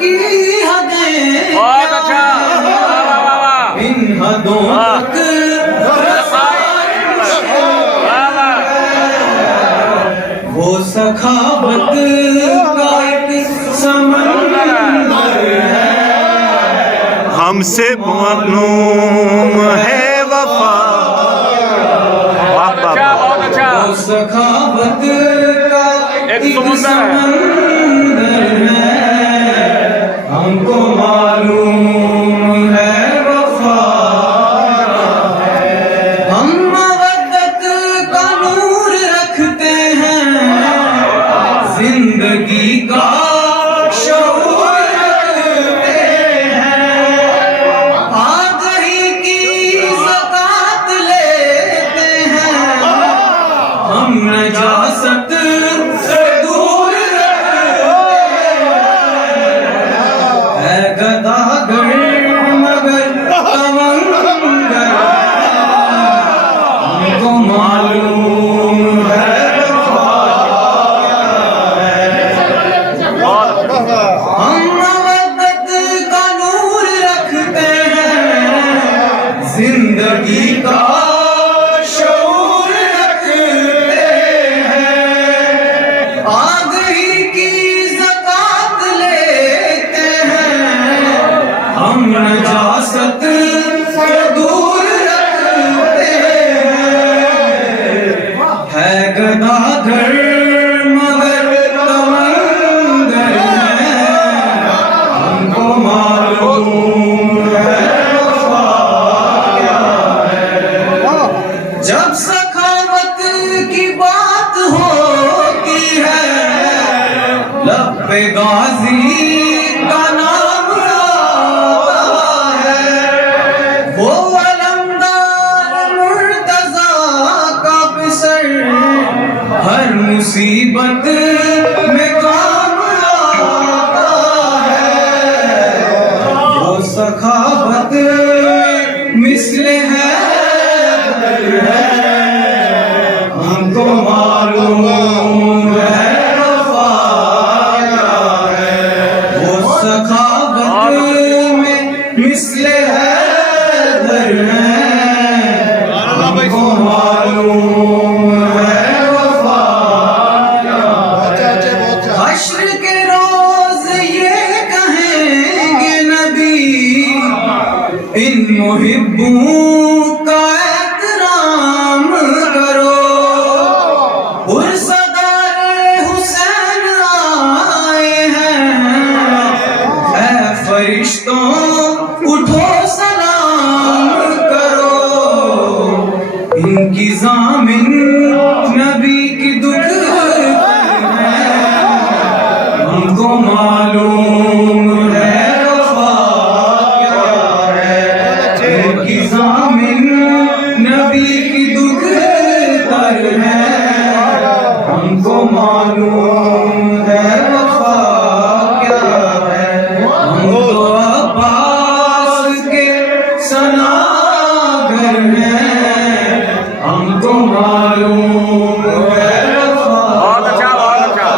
की हदें बहुत अच्छा, इन हदों तक वो सखावत का एक समंदर है, हमसे मालूम है वफा। बहुत अच्छा, वो सखावत का एक एक समंदर है। समंदर है, हमको मालूम है वफा। हम मवद्दत का नूर रखते हैं, जिंदगी का शऊर रखते हैं, आगही की ज़कात लेते हैं, हम नजासत से दूर रखते हैं। है गदागर मगर तवंगर, हमको मालूम है वफा। हम मवद्दत का नूर रखते हैं, जिंदगी का शऊर रखते हैं, आगही की ज़कात लेते हैं, हम नजासत से दूर रखते हैं। है गदागर मगर तवंगर है, हमको मालूम है वफा क्या है। जब सखावत की बात होती है, लब पे गाजी का नाम आता है, वो अलमदार मुर्तजा का बिसर हर मुसीबत में काम आता है, वो सखावत मिसले है, हमको मालूम है वफा क्या है। वो सखावत में मिसले है, हमको मालूम है वफा क्या है। हश्र के रोज ये कहेंगे नबी, इन मुहिब्बों का एहतराम करो। पुरसदारे हुसैन आए हैं, ऐ फरिश्तों उठो सलाम करो। इनकी ज़ामिन नबी की दुख है, हमको मालूम है वफा क्या है। इनकी ज़ामिन नबी की दुख है, हमको मालूम